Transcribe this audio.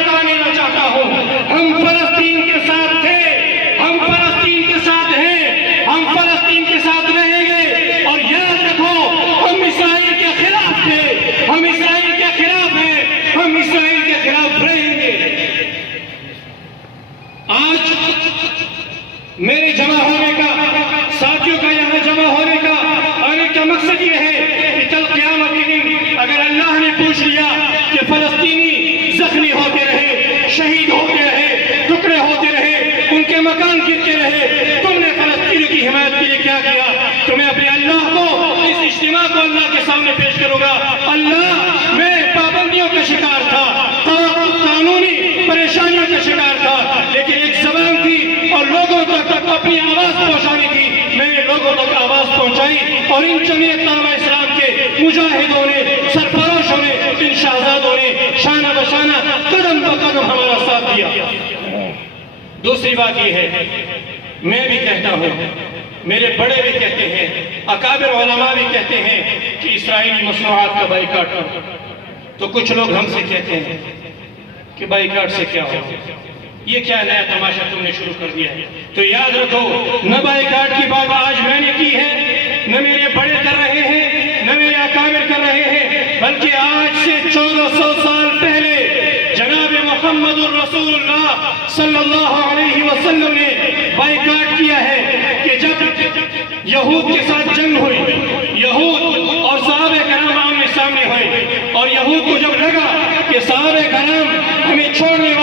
بتانے نہ چاہتا ہوں، ہم فلسطین کے ساتھ تھے، ہم فلسطین کے ساتھ ہیں، ہم فلسطین کے ساتھ رہیں گے، اور یاد رکھو ہم اسرائیل کے خلاف تھے، ہم اسرائیل کے خلاف ہیں، ہم اسرائیل کے خلاف رہیں گے۔ آج میرے جمع ہونے کا، ساتھیوں کا یہاں جمع ہونے کا آنے کا مقصد یہ ہے کہ کل قیامت کے دن اگر اللہ نے پوچھ لیا کہ فلسطینی زخمی ہوتے رہے، شہید ہوتے رہے، ٹکڑے ہوتے رہے، ان کے مکان گرتے رہے، تم نے فلسطین کی حمایت کے لیے کیا کیا، تو میں اپنے اللہ کو، اس اجتماع کو اللہ کے سامنے پیش کروں گا، اللہ میں پابندیوں کا شکار تھا، قانونی پریشانیوں کا شکار تھا، لیکن ایک زبان تھی اور لوگوں تک اپنی آواز پہنچانے کی، میں نے لوگوں تک آواز پہنچائی، اور ان جمیعت طلبہ اسلام کے مجاہدوں نے، سرفروشوں نے، ان شہزادوں نے شانہ بشانہ قدم بقدم ہمارا ساتھ دیا۔ دوسری بات یہ ہے، میں بھی کہتا ہوں، میرے بڑے بھی کہتے ہیں، اکابر علماء بھی کہتے ہیں کہ اسرائیلی مصنوعات کا بائیکاٹ کرو، تو کچھ لوگ ہم سے کہتے ہیں کہ بائیکاٹ سے کیا ہو، یہ کیا نیا تماشا تم نے شروع کر دیا ہے۔ تو یاد رکھو، نہ بائیکاٹ کی بات آج میں نے کی ہے، نہ میرے بڑے کر رہے ہیں، نہ میرے اکابر کر رہے ہیں، بلکہ آج سے 1400 سال پہلے جناب محمد الرسول اللہ صلی اللہ علیہ وسلم نے بائیکاٹ کیا ہے کہ جب یہود کے ساتھ جنگ ہوئی، یہود اور صحابہ کرام آمنے سامنے ہوئے، اور یہود کو جب لگا کہ صحابہ کرام ہمیں چھوڑنے والے